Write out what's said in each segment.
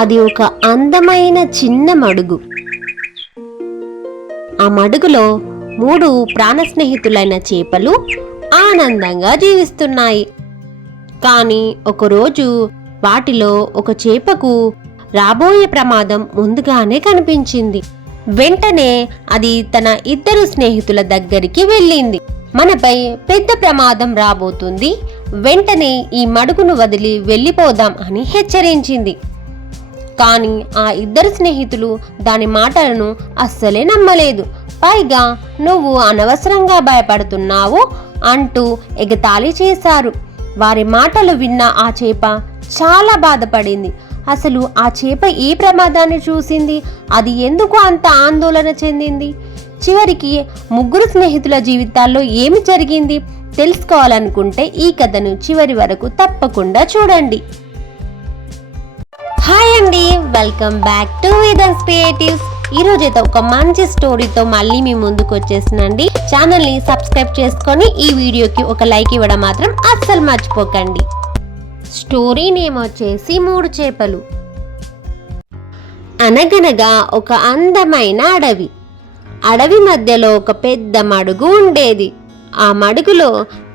అది ఒక అందమైన చిన్న మడుగు. ఆ మడుగులో 3 ప్రాణ స్నేహితులైన చేపలు ఆనందంగా జీవిస్తున్నాయి. కానీ ఒకరోజు వాటిలో ఒక చేపకు రాబోయే ప్రమాదం ముందుగానే కనిపించింది. వెంటనే అది తన 2 స్నేహితుల దగ్గరికి వెళ్ళింది. మనపై పెద్ద ప్రమాదం రాబోతుంది, వెంటనే ఈ మడుగును వదిలి వెళ్ళిపోదాం అని హెచ్చరించింది. కానీ ఆ 2 స్నేహితులు దాని మాటలను అస్సలే నమ్మలేదు. పైగా నువ్వు అనవసరంగా భయపడుతున్నావు అంటూ ఎగతాళి చేశారు. వారి మాటలు విన్న ఆ చేప చాలా బాధపడింది. అసలు ఆ చేప ఏ ప్రమాదాన్ని చూసింది? అది ఎందుకు అంత ఆందోళన చెందింది? చివరికి 3 స్నేహితుల జీవితాల్లో ఏమి జరిగింది తెలుసుకోవాలనుకుంటే ఈ కథను చివరి వరకు తప్పకుండా చూడండి. హాయ్ అండి, welcome back to Vedant creatives. ఈ రోజైతే ఒక మంచి స్టోరీతో మళ్ళీ మీ ముందుకు వచ్చేసినండి. ఛానల్ని సబ్స్క్రైబ్ చేసుకొని ఈ వీడియోకి ఒక లైక్ ఇవ్వడం మాత్రం అస్సలు మర్చిపోకండి. స్టోరీ నేమ్ వచ్చేసి 3 చేపలు. అనగనగా ఒక అందమైన అడవి. అడవి మధ్యలో ఒక పెద్ద మడుగు ఉండేది. ఆ మడుగులో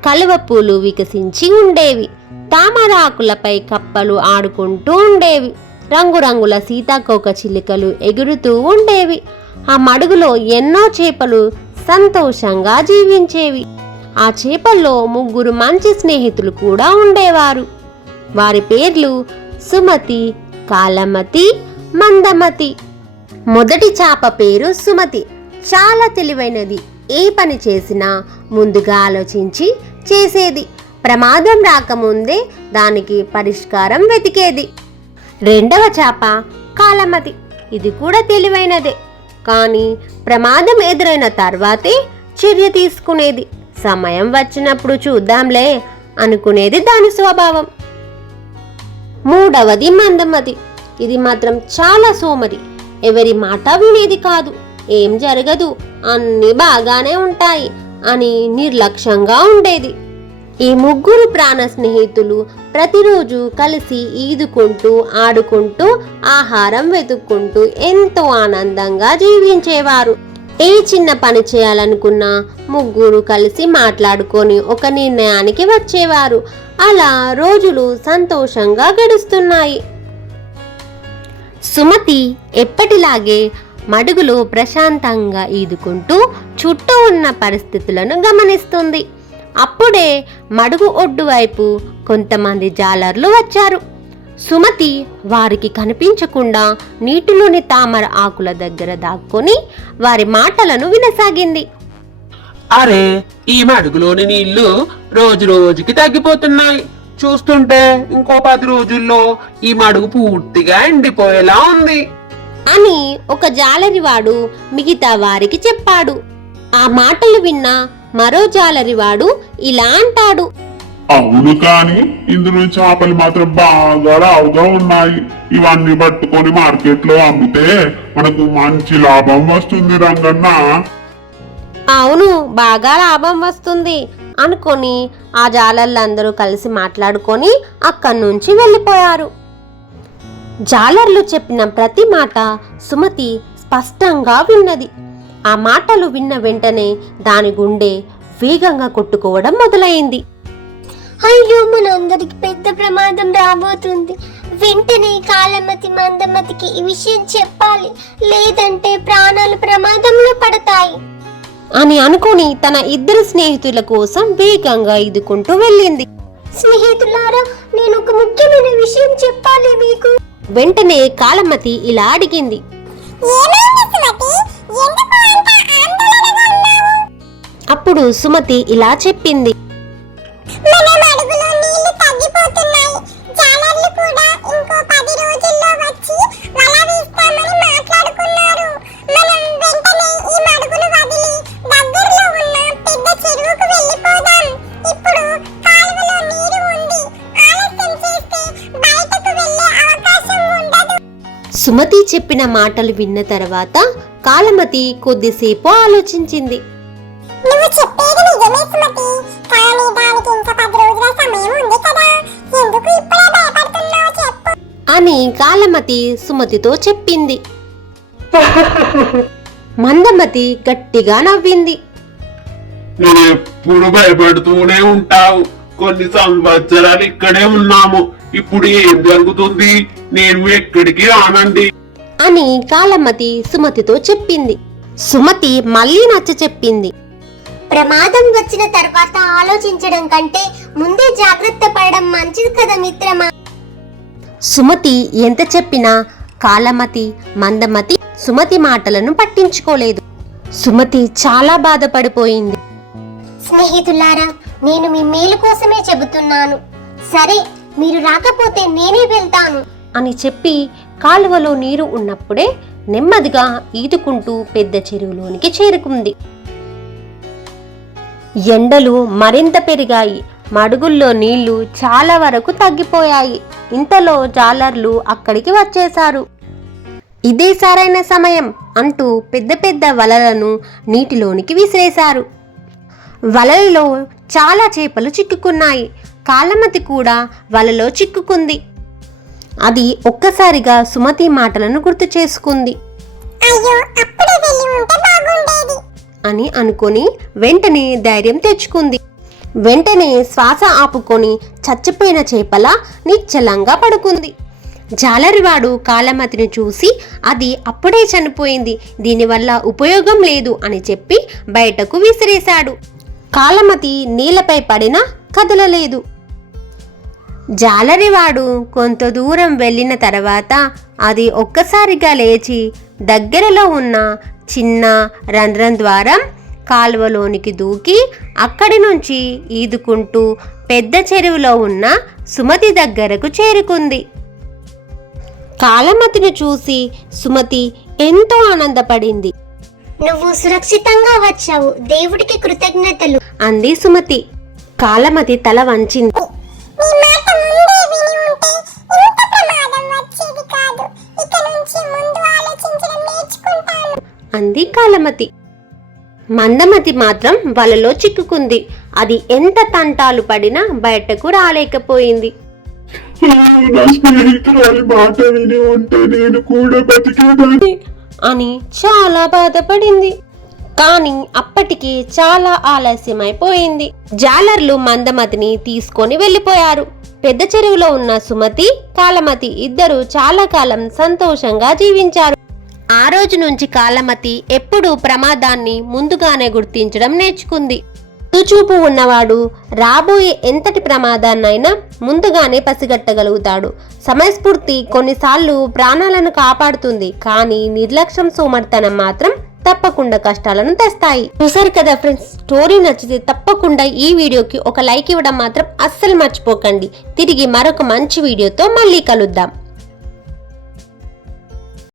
కలువ పూలు వికసించి ఉండేవి. తామరాకులపై కప్పలు ఆడుకుంటూ ఉండేవి. రంగురంగుల సీతాకోక చిలుకలు ఎగురుతూ ఉండేవి. ఆ మడుగులో ఎన్నో చేపలు సంతోషంగా జీవించేవి. ఆ చేపల్లో 3 మంచి స్నేహితులు కూడా ఉండేవారు. వారి పేర్లు సుమతి, కాలమతి, మందమతి. మొదటి చేప పేరు సుమతి. చాలా తెలివైనది. ఏ పని చేసినా ముందుగా ఆలోచించి చేసేది. ప్రమాదం రాకముందే దానికి పరిష్కారం వెతికేది. రెండవ చేప కాలమతి. ఇది కూడా తెలివైనదే, కానీ ప్రమాదం ఎదురైన తర్వాతే చర్య తీసుకునేది. సమయం వచ్చినప్పుడు చూద్దాంలే అనుకునేది దాని స్వభావం. మూడవది మందమతి. ఇది మాత్రం చాలా సోమరి. ఎవరి మాట వినేది కాదు. ఏం జరగదు, అన్నీ బాగానే ఉంటాయి అని నిర్లక్ష్యంగా ఉండేది. ఈ 3 ప్రాణ స్నేహితులు ప్రతిరోజు కలిసి ఈదుకుంటూ ఆడుకుంటూ ఆహారం వెతుక్కుంటూ ఎంతో ఆనందంగా జీవించేవారు. ఏ చిన్న పని చేయాలనుకున్నా 3 కలిసి మాట్లాడుకొని ఒక నిర్ణయానికి వచ్చేవారు. అలా రోజులు సంతోషంగా గడుస్తున్నాయి. సుమతి ఎప్పటిలాగే మడుగులో ప్రశాంతంగా ఈదుకుంటూ చుట్టూ ఉన్న పరిస్థితులను గమనిస్తుంది. అప్పుడే మడుగు ఒడ్డు వైపు కొంతమంది జాలర్లు వచ్చారు. సుమతి వారికి కనిపించకుండా నీటిలోని తామర ఆకుల దగ్గర దాక్కొని వారి మాటలను వినసాగింది. అరే, ఈ మడుగులోని నీళ్లు రోజు రోజుకి తగ్గిపోతున్నాయి. చూస్తుంటే ఇంకో 10 రోజుల్లో ఈ మడుగు పూర్తిగా ఎండిపోయేలా ఉంది అని ఒక జాలరివాడు మిగతా వారికి చెప్పాడు. ఆ మాటలు విన్న మరో జాలరివాడు ఇలా అంటాడు. అవును, కానీ ఇందులో చేపలు మాత్రం బాగా లావుగా ఉన్నాయి. ఇవన్నీ పట్టుకొని మార్కెట్ లో అమ్మితే మనకు మంచి లాభం వస్తుంది రంగన్న. అవును, బాగా లాభం వస్తుంది అనుకొని ఆ జాలర్లందరూ కలిసి మాట్లాడుకొని అక్కడి నుంచి వెళ్ళిపోయారు. జాలర్లు చెప్పిన ప్రతి మాట సుమతి స్పష్టంగా విన్నది. ఆ మాటలు విన్న వెంటనే దాని గుండె వేగంగా కొట్టుకోవడం మొదలైంది. అయ్యో, మనందరికి పెద్ద ప్రమాదం రాబోతుంది. వెంటనే కాలమతి, మందమతికి ఈ విషయం చెప్పాలి, లేదంటే ప్రాణాలు ప్రమాదంలో పడతాయి అని అనుకుని తన 2 స్నేహితుల కోసం వేగంగా ఈదుకుంటూ వెళ్ళింది. స్నేహితులారా, నేను ఒక ముఖ్యమైన విషయం చెప్పాలి మీకు. వెంటనే కాలమతి ఇలా అడిగింది. అప్పుడు సుమతి ఇలా చెప్పింది. సుమతి చెప్పిన మాటలు విన్న తర్వాత కాలమతి కొద్దిసేపు ఆలోచించింది. నువ్వు చెప్పేది నిజమే సుమతి, కానీ దానికి ఇంకా 10 రోజుల సమయం ఉంది కదా, ఎందుకు ఇప్పుడే భయపడుతున్నావు చెప్పు అని కాలమతి సుమతితో చెప్పింది. మందమతి గట్టిగా నవ్వింది. నువ్వు ఎప్పుడు భయపడుతూనే ఉంటావు. కొన్ని సంవత్సరాలు ఇక్కడే ఉన్నాము. ఇప్పుడు ఏం జరుగుతుంది? నేను ఎక్కడికి రానండి. అని కాలమతి సుమతితో చెప్పింది. సుమతి మళ్ళీ నచ్చ చెప్పింది. ప్రమాదం వచ్చిన తర్వాత ఆలోచించడం కంటే ముందే జాగ్రత్త పడడం మంచిది కదా మిత్రమా. సుమతి ఎంత చెప్పినా కాలమతి మందమతి సుమతి మాటలను పట్టించుకోలేదు. సుమతి చాలా బాధపడిపోయింది. స్నేహితులారా, నేను మీ మేలు కోసమే చెబుతున్నాను. సరే, మీరు రాకపోతే నేనే వెళ్తాను అని చెప్పి కాలువలో నీరు ఉన్నప్పుడే నెమ్మదిగా ఈదుకుంటూ పెద్ద చెరువులోనికి చేరుకుంది. ఎండలు మరింత పెరిగాయి. మడుగుల్లో నీళ్లు చాలా వరకు తగ్గిపోయాయి. ఇంతలో జాలర్లు అక్కడికి వచ్చేశారు. ఇదే సరైన సమయం అంటూ పెద్ద పెద్ద వలలను నీటిలోనికి విసిరేశారు. వలలలో చాలా చేపలు చిక్కుకున్నాయి. కాలమతి కూడా వలలో చిక్కుకుంది. అది ఒక్కసారిగా సుమతి మాటలను గుర్తు చేసుకుంది. అయ్యో, అప్పుడే వెళ్ళి ఉంటే బాగుండేది అని అనుకొని వెంటనే ధైర్యం తెచ్చుకుంది. వెంటనే శ్వాస ఆపుకొని చచ్చిపోయిన చేపలా నిశ్చలంగా పడుకుంది. జాలరివాడు కాలమతిని చూసి అది అప్పుడే చనిపోయింది, దీనివల్ల ఉపయోగం లేదు అని చెప్పి బయటకు విసిరేశాడు. కాలమతి నీళ్లపై పడినా కదలలేదు. జాలరివాడు కొంత దూరం వెళ్ళిన తర్వాత అది ఒక్కసారిగా లేచి దగ్గరలో ఉన్న చిన్న రంధ్రం ద్వారా కాలువలోనికి దూకి అక్కడి నుంచి ఈదుకుంటూ పెద్ద చెరువులో ఉన్న సుమతి దగ్గరకు చేరుకుంది. కాలమతిని చూసి సుమతి ఎంతో ఆనందపడింది. నువ్వు సురక్షితంగా వచ్చావు, దేవుడికి కృతజ్ఞతలు అంది సుమతి. కాలమతి తల వంచింది. నీ మాట ముందే విని ఉంటే ఇంత ప్రమాదం వచ్చేది కాదు. ఇక నుంచి ముందు ఆలోచించడం నేర్చుకుంటాను అంది కాలమతి. మందమతి మాత్రం వలలో చిక్కుకుంది. అది ఎంత తంటాలు పడినా బయటకు రాలేకపోయింది. నా స్నేహితురాలి మాట విని ఉంటే నేను కూడా బతికేదాన్ని అని చాలా బాధపడింది. కానీ అప్పటికి చాలా ఆలస్యమైపోయింది. జాలర్లు మందమతిని తీసుకొని వెళ్ళిపోయారు. పెద్ద చెరువులో ఉన్న సుమతి కాలమతి ఇద్దరు చాలా కాలం సంతోషంగా జీవించారు. ఆ రోజు నుంచి కాలమతి ఎప్పుడూ ప్రమాదాన్ని ముందుగానే గుర్తించడం నేర్చుకుంది. చూపు ఉన్నవాడు రాబోయే ఎంతటి ప్రమాదాన్నైనా ముందుగానే పసిగట్టగలుగుతాడు. సమయస్ఫూర్తి కొన్నిసార్లు ప్రాణాలను కాపాడుతుంది, కానీ నిర్లక్ష్యం సోమర్తనం మాత్రం తప్పకుండా కష్టాలను తెస్తాయి. చూసారు కదా ఫ్రెండ్స్, స్టోరీ నచ్చితే తప్పకుండా ఈ వీడియోకి ఒక లైక్ ఇవ్వడం మాత్రం అస్సలు మర్చిపోకండి. తిరిగి మరొక మంచి వీడియోతో మళ్ళీ కలుద్దాం.